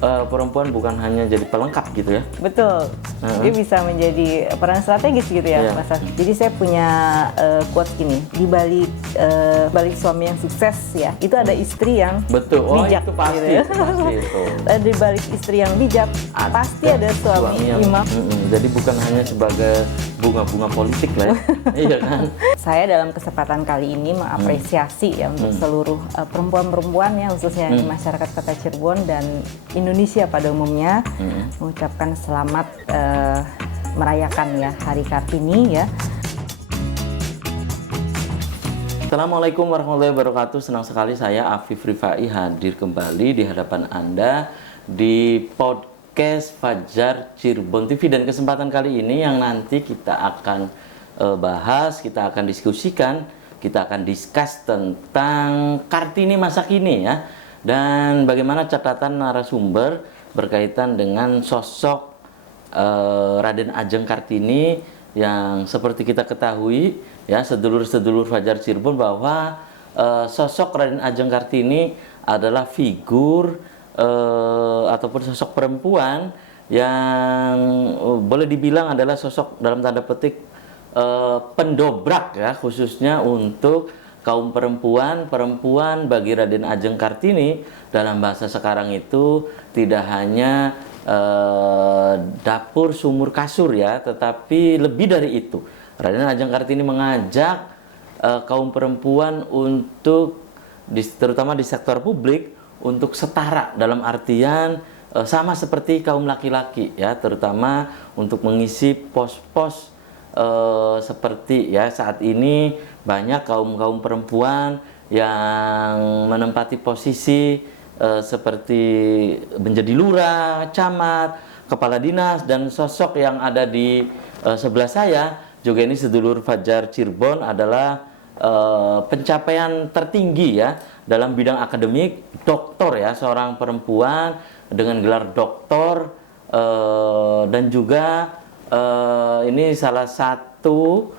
perempuan bukan hanya jadi pelengkap gitu ya? Betul, dia bisa menjadi peran strategis gitu ya, Mas. Jadi saya punya quotes gini, di balik suami yang sukses ya, itu ada istri yang bijak. Itu pasti, gitu ya. itu pasti itu. Di balik istri yang bijak, pasti ada suami yang imam. Jadi bukan hanya sebagai bunga-bunga politik lah ya. Iya kan? Saya dalam kesempatan kali ini mengapresiasi ya untuk seluruh perempuan-perempuan ya, khususnya di masyarakat Kota Cirebon dan Indonesia pada umumnya, mengucapkan selamat merayakan ya Hari Kartini ya. Assalamualaikum warahmatullahi wabarakatuh. Senang sekali saya Afif Rifai hadir kembali di hadapan Anda di podcast Fajar Cirebon TV, dan kesempatan kali ini yang nanti kita akan bahas, kita akan diskusikan, kita akan discuss tentang Kartini masa kini ya, dan bagaimana catatan narasumber berkaitan dengan sosok Raden Ajeng Kartini yang seperti kita ketahui ya, sedulur-sedulur Fajar Cirebon, bahwa sosok Raden Ajeng Kartini adalah figur ataupun sosok perempuan yang boleh dibilang adalah sosok dalam tanda petik pendobrak ya, khususnya untuk kaum perempuan bagi Raden Ajeng Kartini. Dalam bahasa sekarang itu tidak hanya dapur sumur kasur ya, tetapi lebih dari itu. Raden Ajeng Kartini mengajak kaum perempuan untuk terutama di sektor publik untuk setara, dalam artian sama seperti kaum laki-laki ya, terutama untuk mengisi pos-pos seperti ya saat ini banyak kaum perempuan yang menempati posisi seperti menjadi lurah, camat, kepala dinas, dan sosok yang ada di sebelah saya juga ini sedulur Fajar Cirebon adalah pencapaian tertinggi ya dalam bidang akademik, doktor ya, seorang perempuan dengan gelar doktor, dan juga ini salah satu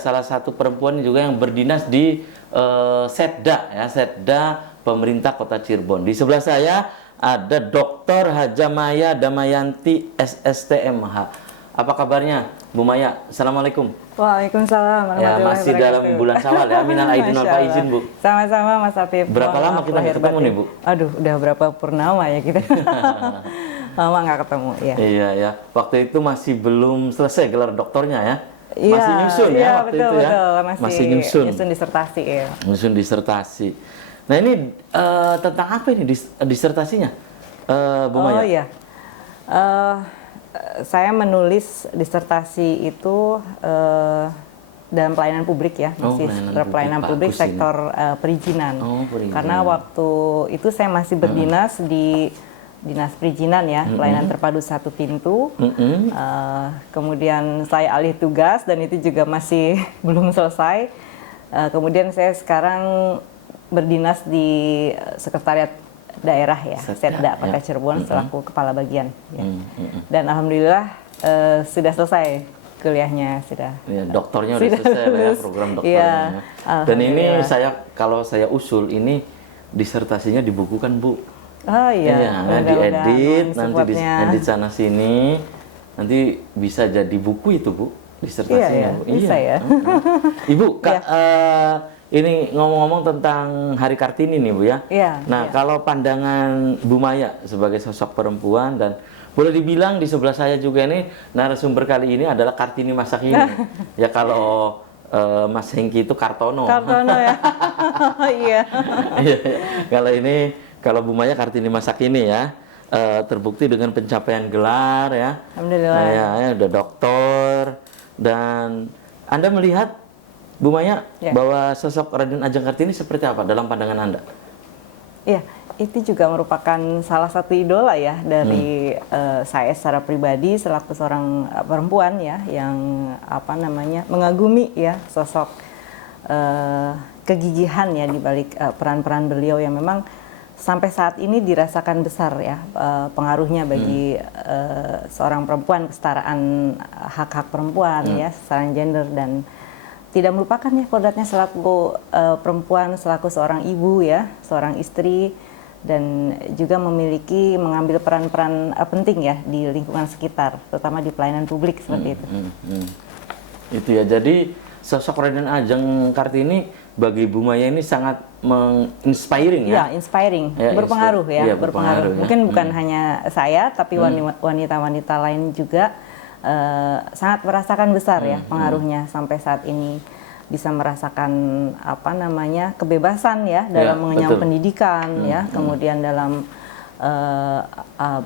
salah satu perempuan juga yang berdinas di Setda ya, Setda pemerintah Kota Cirebon. Di sebelah saya ada Dr. Haja Maya Damayanti SSTMH. Apa kabarnya, Bu Maya? Assalamualaikum. Waalaikumsalam. Ya, masih dalam bulan Syawal ya. Minal aidin wal faizin, Bu. Sama-sama, Mas Afif. Berapa lama kita ketemu nih, Bu? Aduh, udah berapa purnama ya kita. Lama nggak ketemu ya. Iya ya. Waktu itu masih belum selesai gelar doktornya ya. Iya, masih nyusun ya waktu betul, itu ya. Betul. Masih nyusun disertasi ya. Nyusun disertasi. Nah, ini tentang apa ini disertasinya, Bu Maya? Oh iya. Saya menulis disertasi itu dalam pelayanan publik ya, masih pelayanan publik sektor perizinan. Perizinan. Karena waktu itu saya masih berdinas di Dinas Perizinan ya, pelayanan terpadu satu pintu. Kemudian saya alih tugas dan itu juga masih belum selesai. Kemudian saya sekarang berdinas di sekretariat daerah ya, Setda Kota Cirebon selaku kepala bagian. Ya. Dan alhamdulillah sudah selesai kuliahnya, sudah. Ya, doktornya sudah selesai ya, program doktornya. Ya. Dan ini kalau saya usul ini disertasinya dibukukan, Bu. Oh iya. Diedit, nanti diedit sana sini, nanti bisa jadi buku itu, Bu, disertasinya. Iya, bisa ya. Ibu, ini ngomong-ngomong tentang Hari Kartini nih, Bu ya. Iya. Nah, kalau pandangan Bu Maya sebagai sosok perempuan, dan boleh dibilang di sebelah saya juga ini narasumber kali ini adalah Kartini masa kini. Ya kalau Mas Hengki itu Kartono. Kartono ya. Iya. Kalau Bu Maya Kartini masa kini ya, terbukti dengan pencapaian gelar ya. Alhamdulillah. Nah, ya, udah doktor. Dan Anda melihat, Bu Maya, bahwa sosok Raden Ajeng Kartini seperti apa dalam pandangan Anda? Iya, itu juga merupakan salah satu idola ya dari saya secara pribadi selaku seorang perempuan ya yang mengagumi ya sosok kegigihan ya di balik peran-peran beliau yang memang sampai saat ini dirasakan besar ya pengaruhnya bagi seorang perempuan, kesetaraan hak-hak perempuan ya, kesetaraan gender, dan tidak melupakan ya kodratnya selaku perempuan, selaku seorang ibu ya, seorang istri, dan juga mengambil peran-peran penting ya di lingkungan sekitar, terutama di pelayanan publik seperti itu. Itu ya, jadi sosok Raden Ajeng Kartini bagi Bu Maya ini sangat inspiring ya? Ya, inspiring, ya, berpengaruh ya, iya, berpengaruh. ya. Mungkin bukan hanya saya, tapi wanita-wanita lain juga sangat merasakan besar ya pengaruhnya sampai saat ini. Bisa merasakan kebebasan ya dalam mengenyam pendidikan ya, kemudian dalam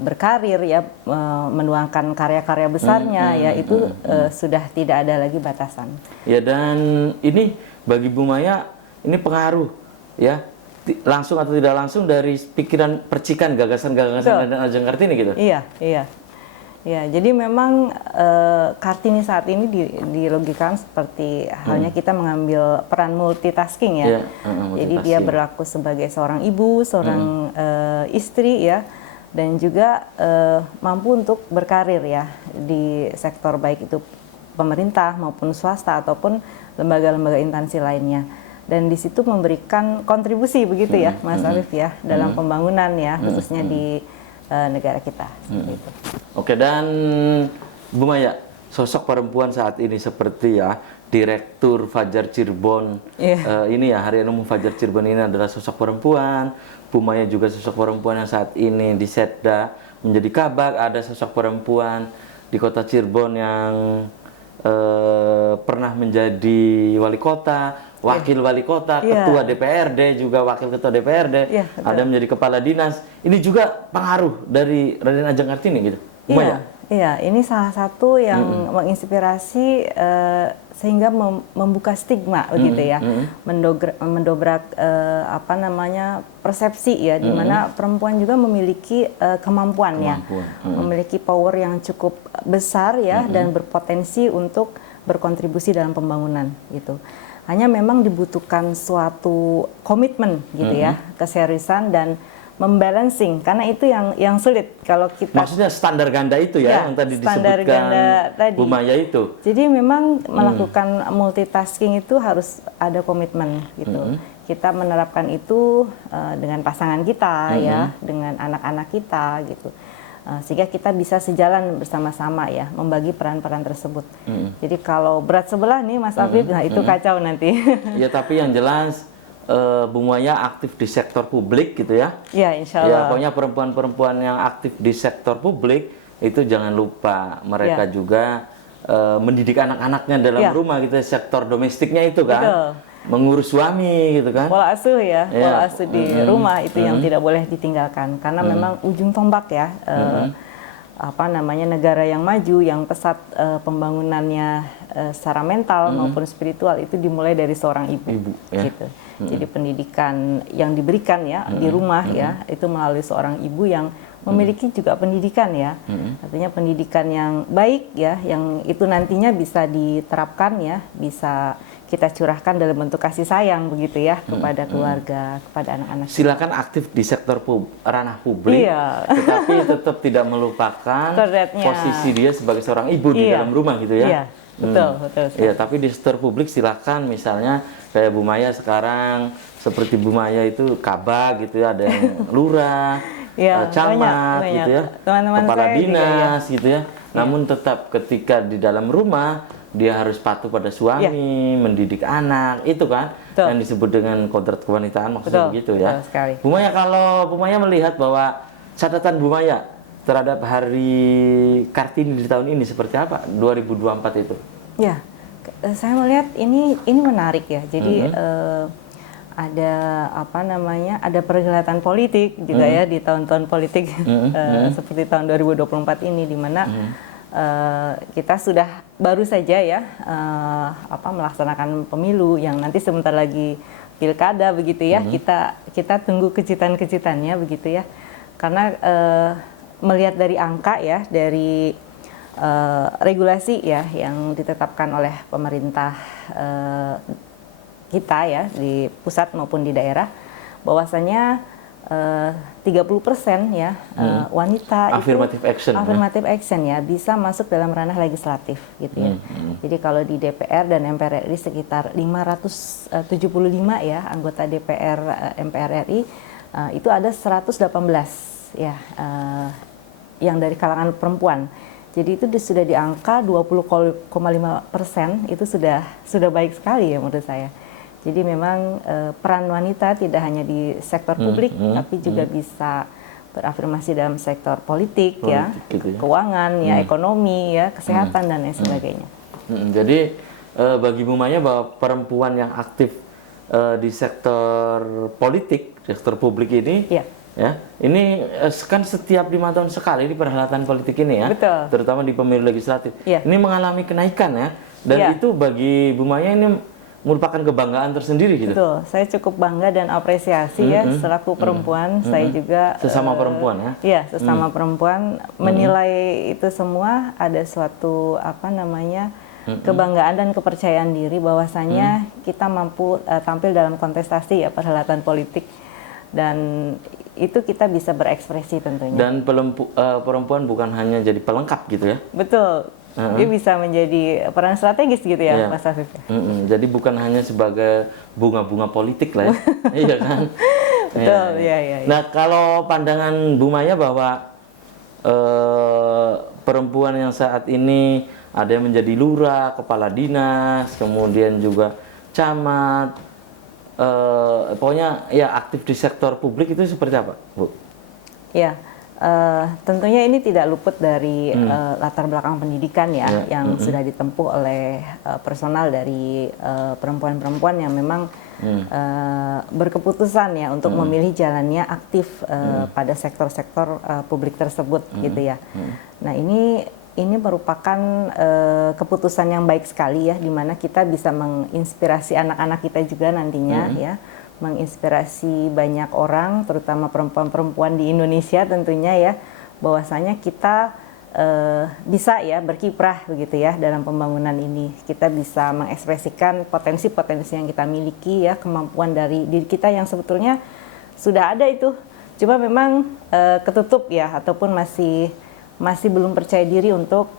berkarir ya, menuangkan karya-karya besarnya ya, itu sudah tidak ada lagi batasan. Ya, dan ini bagi Bu Maya ini pengaruh ya, langsung atau tidak langsung dari pikiran percikan gagasan-gagasan Raden Ajeng Kartini gitu. Iya, iya. Ya, jadi memang Kartini saat ini dilogikan seperti halnya kita mengambil peran multitasking ya. Jadi dia berlaku sebagai seorang ibu, seorang istri ya, dan juga mampu untuk berkarir ya di sektor baik itu pemerintah maupun swasta ataupun lembaga-lembaga instansi lainnya. Dan di situ memberikan kontribusi begitu ya, Mas Afif ya, dalam pembangunan ya, khususnya di negara kita. Itu. Oke, dan Bu Maya, sosok perempuan saat ini seperti ya Direktur Fajar Cirebon, ini ya Harian Umum Fajar Cirebon ini adalah sosok perempuan. Bu Maya juga sosok perempuan yang saat ini di Setda menjadi kabag. Ada sosok perempuan di Kota Cirebon yang pernah menjadi wali kota, wakil wali kota, ketua DPRD, juga wakil ketua DPRD, ada menjadi kepala dinas. Ini juga pengaruh dari Raden Ajeng Kartini gitu. Iya, ini salah satu yang menginspirasi sehingga membuka stigma begitu ya, mendobrak persepsi ya, di mana perempuan juga memiliki kemampuan ya, memiliki power yang cukup besar ya, dan berpotensi untuk berkontribusi dalam pembangunan gitu. Hanya memang dibutuhkan suatu komitmen gitu ya, keseriusan dan membalancing, karena itu yang sulit kalau kita. Maksudnya standar ganda itu ya, yang tadi disebutkan Bu Maya itu. Jadi memang melakukan multitasking itu harus ada komitmen gitu. Kita menerapkan itu dengan pasangan kita ya, dengan anak-anak kita gitu. Sehingga kita bisa sejalan bersama-sama ya, membagi peran-peran tersebut. Jadi kalau berat sebelah nih Mas Afif, nah itu kacau nanti. Ya, tapi yang jelas Bu Maya aktif di sektor publik gitu ya. Ya, insya Allah. Ya, pokoknya perempuan-perempuan yang aktif di sektor publik itu jangan lupa mereka juga mendidik anak-anaknya dalam rumah gitu, sektor domestiknya itu kan. Betul. Mengurus suami gitu kan. Pola asuh ya, pola asuh di rumah itu yang tidak boleh ditinggalkan, karena memang ujung tombak ya, negara yang maju, yang pesat pembangunannya secara mental maupun spiritual itu dimulai dari seorang ibu ya. Gitu. Jadi pendidikan yang diberikan ya di rumah ya, itu melalui seorang ibu yang memiliki juga pendidikan ya, artinya pendidikan yang baik ya, yang itu nantinya bisa diterapkan ya, bisa kita curahkan dalam bentuk kasih sayang begitu ya, kepada keluarga, kepada anak-anak. Silakan aktif di sektor ranah publik, tetapi tetap tidak melupakan posisi dia sebagai seorang ibu di dalam rumah gitu ya. Iya, betul. Iya, tapi di sektor publik silakan, misalnya kayak Bu Maya sekarang, seperti Bu Maya itu kabag gitu ya, ada yang lurah, camat banyak. gitu ya, Teman-teman kepala saya dinas gitu ya. Namun tetap ketika di dalam rumah dia harus patuh pada suami, mendidik anak, itu kan yang disebut dengan kodrat kewanitaan, maksudnya begitu ya. Bu Maya, kalau Bu Maya melihat bahwa catatan Bu Maya terhadap Hari Kartini di tahun ini seperti apa 2024 itu? Ya, saya melihat ini menarik ya. Jadi ada ada perhelatan politik juga ya di tahun-tahun politik seperti tahun 2024 ini, di mana kita sudah baru saja ya melaksanakan pemilu yang nanti sebentar lagi pilkada begitu ya. Kita tunggu kejutan-kejutannya begitu ya, karena melihat dari angka ya, dari regulasi ya yang ditetapkan oleh pemerintah kita ya, di pusat maupun di daerah, bahwasanya 30% ya wanita affirmative action ya bisa masuk dalam ranah legislatif gitu ya. Jadi kalau di DPR dan MPR RI sekitar 575 ya anggota DPR MPR RI, itu ada 118 ya yang dari kalangan perempuan. Jadi itu sudah di angka 20,5%, itu sudah baik sekali ya menurut saya. Jadi memang peran wanita tidak hanya di sektor publik, tapi juga bisa berafirmasi dalam sektor politik ya, gitu ya, keuangan ya, ekonomi ya, kesehatan dan lain sebagainya. Jadi bagi Bu Maya bahwa perempuan yang aktif di sektor politik, sektor publik ini, ya, ini kan setiap 5 tahun sekali di perhelatan politik ini ya, betul, terutama di pemilu legislatif, ini mengalami kenaikan ya, dan itu bagi Bu Maya ini merupakan kebanggaan tersendiri gitu. Betul, saya cukup bangga dan apresiasi ya selaku perempuan, saya juga sesama perempuan ya. Iya, sesama perempuan menilai itu semua ada suatu kebanggaan dan kepercayaan diri bahwasanya kita mampu tampil dalam kontestasi ya perhelatan politik, dan itu kita bisa berekspresi tentunya. Dan perempuan bukan hanya jadi pelengkap gitu ya. Betul. Dia bisa menjadi peran strategis gitu ya, Mas Afif. Jadi bukan hanya sebagai bunga-bunga politik lah ya. Iya kan? Betul, iya. Nah, kalau pandangan Bu Maya bahwa perempuan yang saat ini ada yang menjadi lurah, kepala dinas, kemudian juga camat, pokoknya ya aktif di sektor publik, itu seperti apa, Bu? Ya. Tentunya ini tidak luput dari latar belakang pendidikan ya, yang sudah ditempuh oleh personal dari perempuan-perempuan yang memang berkeputusan ya untuk memilih jalannya aktif pada sektor-sektor publik tersebut gitu ya. Nah ini merupakan keputusan yang baik sekali ya, di mana kita bisa menginspirasi anak-anak kita juga nantinya ya, menginspirasi banyak orang, terutama perempuan-perempuan di Indonesia tentunya ya, bahwasanya kita bisa ya berkiprah begitu ya dalam pembangunan ini. Kita bisa mengekspresikan potensi-potensi yang kita miliki ya, kemampuan dari diri kita yang sebetulnya sudah ada itu, cuma memang ketutup ya, ataupun masih belum percaya diri untuk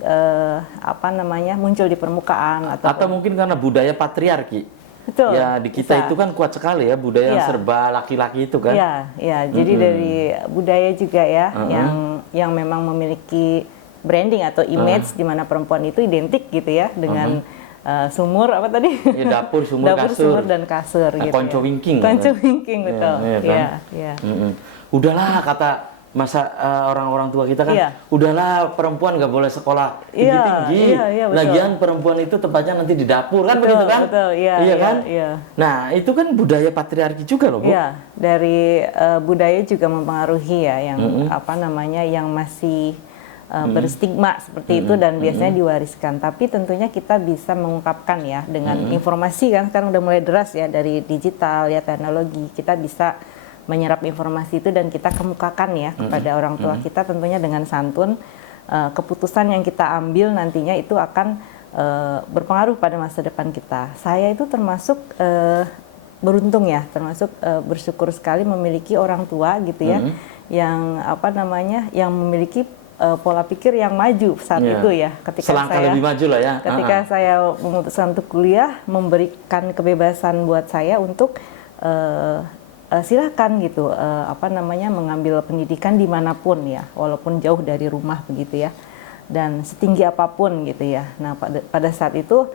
muncul di permukaan, atau mungkin karena budaya patriarki. Betul, ya di kita itu kan kuat sekali ya budaya yang serba laki-laki itu kan. Iya. Jadi dari budaya juga ya yang memang memiliki branding atau image di mana perempuan itu identik gitu ya dengan sumur apa tadi? Ya, dapur, sumur, sumur dan kasur gitu. Konco winking. Konco winking betul. Iya. Udahlah kata orang-orang tua kita kan, udahlah perempuan nggak boleh sekolah tinggi-tinggi. Lagian perempuan itu tempatnya nanti di dapur kan, begitu kan? Betul, iya kan? Iya. Nah itu kan budaya patriarki juga loh, Bu. Iya, dari budaya juga mempengaruhi ya, yang yang masih berstigma seperti itu dan biasanya diwariskan. Tapi tentunya kita bisa mengungkapkan ya dengan informasi kan, sekarang udah mulai deras ya dari digital ya, teknologi. Kita bisa menyerap informasi itu dan kita kemukakan ya kepada orang tua kita tentunya dengan santun. Keputusan yang kita ambil nantinya itu akan berpengaruh pada masa depan kita. Saya itu termasuk beruntung ya, termasuk bersyukur sekali memiliki orang tua gitu ya, yang yang memiliki pola pikir yang maju saat itu ya. Ketika selangkah saya lebih maju lah ya. Ketika saya memutuskan untuk kuliah, memberikan kebebasan buat saya untuk silakan gitu mengambil pendidikan dimanapun ya, walaupun jauh dari rumah begitu ya, dan setinggi apapun gitu ya. Nah pada saat itu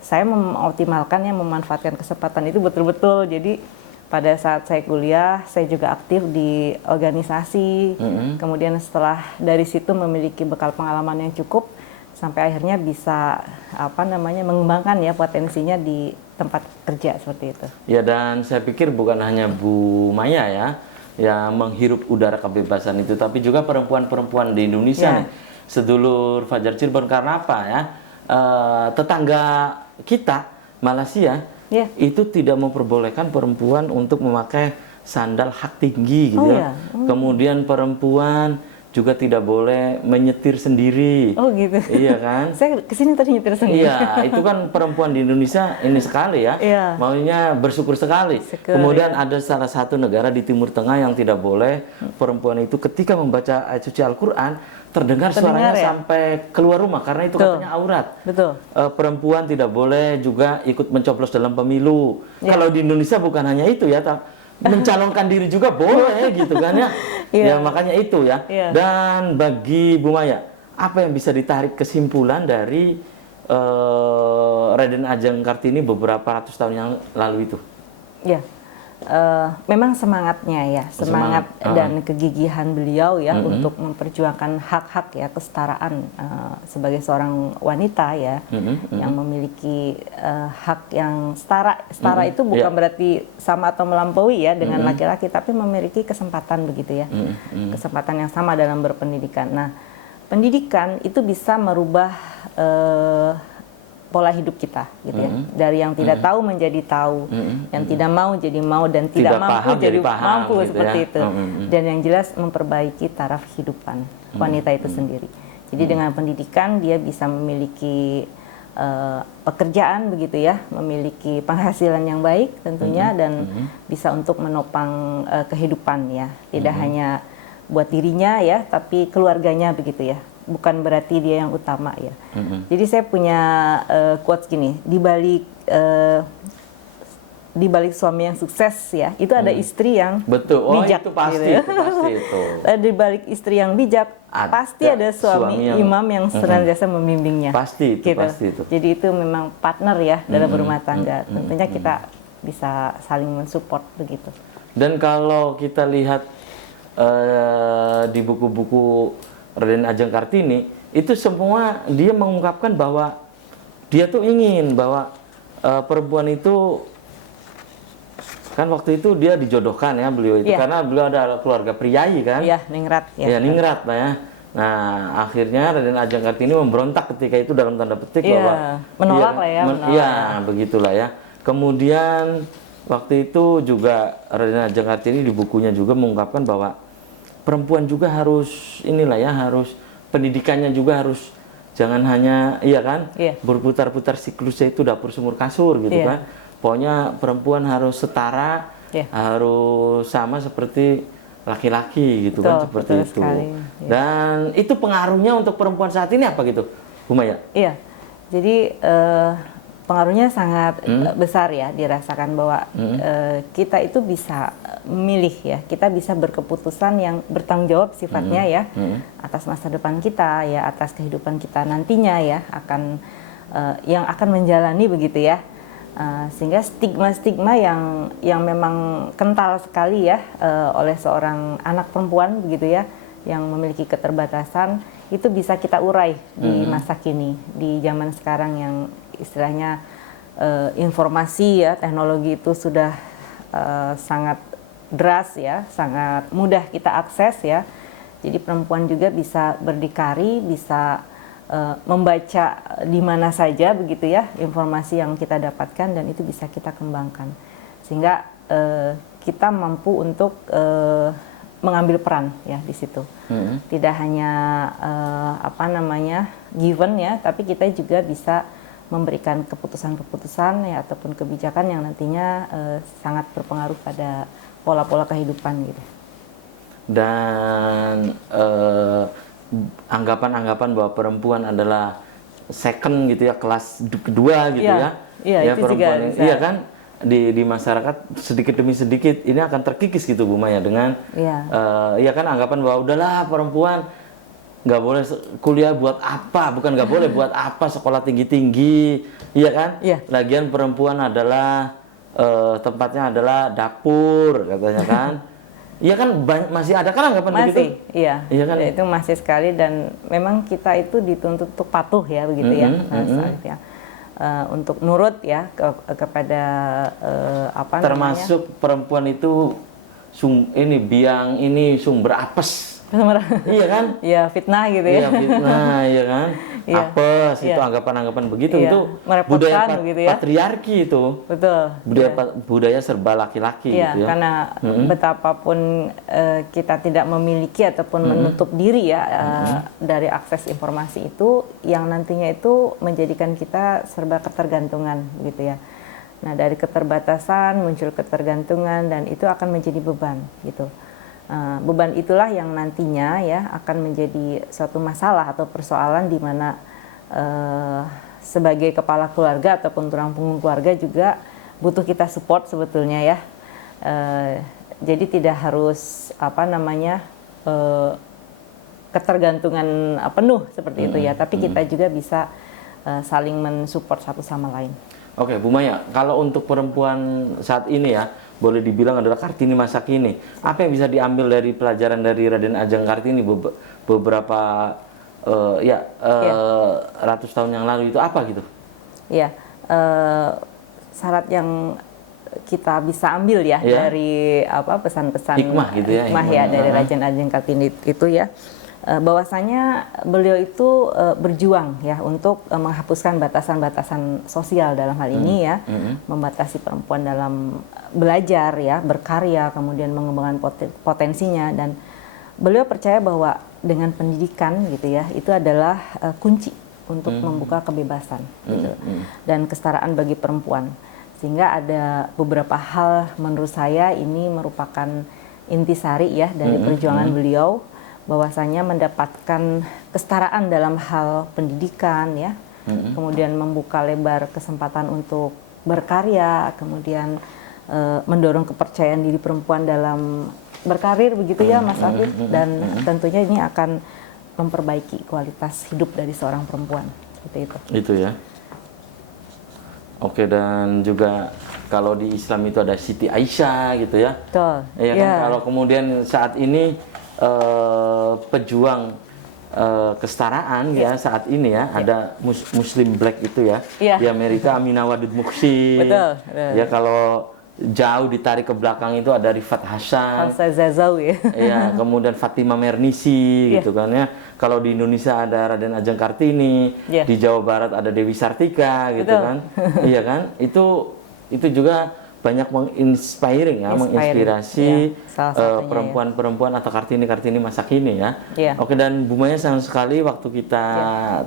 saya mengoptimalkan ya, memanfaatkan kesempatan itu betul-betul. Jadi pada saat saya kuliah saya juga aktif di organisasi, kemudian setelah dari situ memiliki bekal pengalaman yang cukup sampai akhirnya bisa mengembangkan ya potensinya di tempat kerja seperti itu. Ya, dan saya pikir bukan hanya Bu Maya ya yang menghirup udara kebebasan itu, tapi juga perempuan-perempuan di Indonesia nih, sedulur Fajar Cirebon. Karena apa ya? Tetangga kita Malaysia itu tidak memperbolehkan perempuan untuk memakai sandal hak tinggi gitu ya. Kemudian perempuan juga tidak boleh menyetir sendiri. Oh gitu. Iya kan? Saya kesini tadi nyetir sendiri. Iya, itu kan perempuan di Indonesia ini sekali ya. Maunya bersyukur sekali. Kemudian ada salah satu negara di Timur Tengah yang tidak boleh perempuan itu ketika membaca ayat suci Al-Quran terdengar suaranya sampai keluar rumah, karena itu katanya aurat. Betul. Perempuan tidak boleh juga ikut mencoblos dalam pemilu. Kalau di Indonesia bukan hanya itu ya, mencalonkan diri juga boleh gitu kan ya. Ya Iya. makanya itu ya. Iya. Dan bagi Bu Maya, apa yang bisa ditarik kesimpulan dari Raden Ajeng Kartini beberapa ratus tahun yang lalu itu? Ya, memang semangatnya ya, semangat dan kegigihan beliau ya untuk memperjuangkan hak-hak ya, kesetaraan sebagai seorang wanita ya, yang memiliki hak yang setara. Setara itu bukan berarti sama atau melampaui ya dengan laki-laki, tapi memiliki kesempatan begitu ya, kesempatan yang sama dalam berpendidikan. Nah, pendidikan itu bisa merubah pola hidup kita gitu ya, dari yang tidak tahu menjadi tahu, yang tidak mau jadi mau, dan tidak mampu paham jadi paham, mampu gitu seperti ya. itu. Dan yang jelas memperbaiki taraf kehidupan wanita itu sendiri. Jadi dengan pendidikan dia bisa memiliki pekerjaan begitu ya, memiliki penghasilan yang baik tentunya, dan bisa untuk menopang kehidupan ya, tidak hanya buat dirinya ya, tapi keluarganya begitu ya. Bukan berarti dia yang utama ya. Jadi saya punya quotes gini, di balik suami yang sukses ya, itu ada istri yang betul. bijak. Itu pasti, gitu. itu pasti itu. Di balik istri yang bijak, pasti ada suami imam yang senantiasa membimbingnya. Pasti itu, gitu. pasti itu. Jadi itu memang partner ya dalam berumah tangga. Tentunya kita bisa saling mensupport begitu. Dan kalau kita lihat di buku-buku Raden Ajeng Kartini, itu semua dia mengungkapkan bahwa dia tuh ingin bahwa perempuan itu, kan waktu itu dia dijodohkan ya beliau itu, karena beliau ada keluarga priayi kan. Iya, ningrat ya. Ya ningrat lah ya. Nah akhirnya Raden Ajeng Kartini memberontak ketika itu dalam tanda petik bahwa menolak lah ya. Iya begitulah ya. Kemudian waktu itu juga Raden Ajeng Kartini di bukunya juga mengungkapkan bahwa perempuan juga harus inilah ya, harus pendidikannya juga harus jangan hanya berputar-putar siklusnya itu dapur sumur kasur gitu kan. Pokoknya perempuan harus setara, harus sama seperti laki-laki gitu kan, seperti itu. Sekali. Dan itu pengaruhnya untuk perempuan saat ini apa gitu, Bu Maya? Iya. Jadi pengaruhnya sangat besar ya, dirasakan bahwa kita itu bisa memilih ya, kita bisa berkeputusan yang bertanggung jawab sifatnya ya, atas masa depan kita ya, atas kehidupan kita nantinya ya, yang akan menjalani begitu ya. Sehingga stigma-stigma yang memang kental sekali ya oleh seorang anak perempuan begitu ya, yang memiliki keterbatasan, itu bisa kita urai di masa kini, di zaman sekarang yang istilahnya informasi ya, teknologi itu sudah sangat deras ya, sangat mudah kita akses ya. Jadi perempuan juga bisa berdikari, bisa membaca di mana saja begitu ya informasi yang kita dapatkan, dan itu bisa kita kembangkan sehingga kita mampu untuk mengambil peran ya di situ. Tidak hanya given ya, tapi kita juga bisa memberikan keputusan-keputusan ya, ataupun kebijakan yang nantinya sangat berpengaruh pada pola-pola kehidupan gitu. Dan anggapan-anggapan bahwa perempuan adalah second gitu ya, kelas kedua gitu ya. Iya, ya itu perempuan juga bisa. Iya kan, di masyarakat sedikit demi sedikit ini akan terkikis gitu Bu Maya dengan iya kan anggapan bahwa udahlah perempuan nggak boleh kuliah buat apa, bukan nggak boleh buat apa sekolah tinggi-tinggi, iya kan? Lagian perempuan adalah tempatnya adalah dapur katanya kan. Iya kan, masih ada kan anggapan begitu? Iya kan? Itu masih sekali, dan memang kita itu dituntut untuk patuh ya begitu ya, untuk nurut ya kepada termasuk perempuan itu biang ini sumber apes. Iya kan? Iya, fitnah gitu ya. Iya, fitnah, iya kan? Apes, itu anggapan-anggapan begitu, itu budaya gitu ya. Patriarki itu. Betul. Budaya serba laki-laki gitu ya. Karena betapapun kita tidak memiliki ataupun menutup diri ya dari akses informasi itu, yang nantinya itu menjadikan kita serba ketergantungan gitu ya. Nah, dari keterbatasan muncul ketergantungan, dan itu akan menjadi beban gitu. Beban itulah yang nantinya ya akan menjadi suatu masalah atau persoalan di mana sebagai kepala keluarga ataupun tulang punggung keluarga juga butuh kita support sebetulnya ya. Jadi tidak harus ketergantungan penuh seperti itu ya, tapi kita juga bisa saling mensupport satu sama lain. Oke, Bu Maya, kalau untuk perempuan saat ini ya, boleh dibilang adalah Kartini masa kini. Apa yang bisa diambil dari pelajaran dari Raden Ajeng Kartini beberapa ratus tahun yang lalu itu apa gitu? Ya, syarat yang kita bisa ambil ya dari pesan-pesan hikmah gitu ya, hikmah ya dari Raden Ajeng Kartini itu ya, bahwasanya beliau itu berjuang ya untuk menghapuskan batasan-batasan sosial dalam hal ini ya, membatasi perempuan dalam belajar ya, berkarya, kemudian mengembangkan potensinya, dan beliau percaya bahwa dengan pendidikan gitu ya, itu adalah kunci untuk membuka kebebasan gitu, dan kesetaraan bagi perempuan. Sehingga ada beberapa hal menurut saya ini merupakan intisari ya dari perjuangan beliau, bahwasanya mendapatkan kesetaraan dalam hal pendidikan ya, kemudian membuka lebar kesempatan untuk berkarya, kemudian mendorong kepercayaan diri perempuan dalam berkarir begitu ya Mas Afif, dan tentunya ini akan memperbaiki kualitas hidup dari seorang perempuan seperti itu. Itu ya. Oke, dan juga kalau di Islam itu ada Siti Aisyah gitu ya. Betul. Iya kan, kalau kemudian saat ini pejuang kesetaraan ya saat ini ya, ada Muslim Black itu ya, di Amerika Aminah Wadud Muhsin. Betul. Ya, kalau jauh ditarik ke belakang itu ada Rifat Hasan. Zazawi. Ya, kemudian Fatimah Mernisi gitu kan ya. Kalau di Indonesia ada Raden Ajeng Kartini, di Jawa Barat ada Dewi Sartika gitu kan. Iya kan? Itu juga banyak menginspiring ya, menginspirasi perempuan-perempuan atau Kartini-Kartini masa kini ya. Oke, dan Bu Maya, sayang sekali waktu kita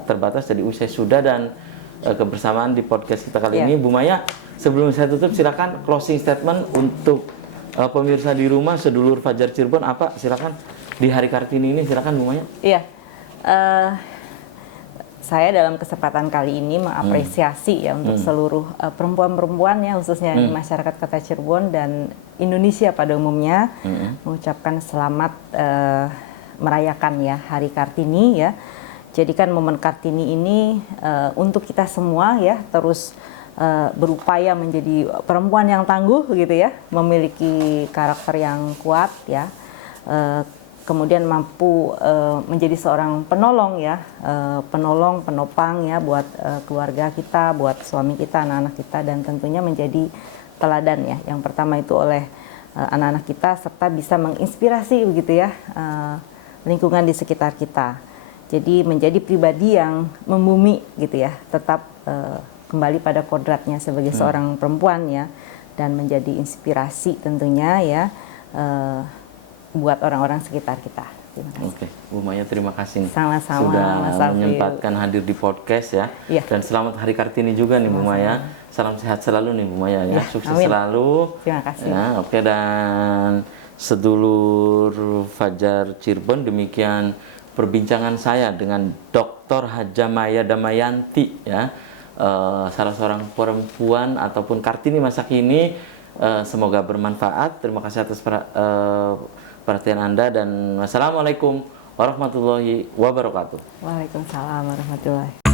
terbatas, jadi usai sudah, dan kebersamaan di podcast kita kali ini. Bu Maya, sebelum saya tutup, silakan closing statement untuk pemirsa di rumah, sedulur Fajar Cirebon, apa silakan di Hari Kartini ini, silakan Bu Maya. Iya. Saya dalam kesempatan kali ini mengapresiasi ya untuk seluruh perempuan-perempuan ya, khususnya di masyarakat Kota Cirebon dan Indonesia pada umumnya, mengucapkan selamat merayakan ya Hari Kartini ya. Jadikan momen Kartini ini untuk kita semua ya, terus berupaya menjadi perempuan yang tangguh gitu ya, memiliki karakter yang kuat ya, kemudian mampu menjadi seorang penolong ya, penopang ya buat keluarga kita, buat suami kita, anak-anak kita, dan tentunya menjadi teladan ya. Yang pertama itu oleh anak-anak kita, serta bisa menginspirasi begitu ya lingkungan di sekitar kita. Jadi menjadi pribadi yang membumi gitu ya, tetap kembali pada kodratnya sebagai seorang perempuan ya, dan menjadi inspirasi tentunya ya buat orang-orang sekitar kita. Terima kasih. Oke, Bu Maya, terima kasih Sama-sama, sudah Mas Afif, menyempatkan hadir di podcast ya. Dan selamat Hari Kartini juga nih Bu Maya. Salam sehat selalu nih Bu Maya ya. Sukses selalu. Terima kasih. Ya, oke, dan sedulur Fajar Cirebon, demikian perbincangan saya dengan Dr. Haja Maya Damayanti ya, salah seorang perempuan ataupun Kartini masa kini. Semoga bermanfaat. Terima kasih atas perhatian Anda, dan wassalamualaikum warahmatullahi wabarakatuh. Waalaikumsalam warahmatullahi.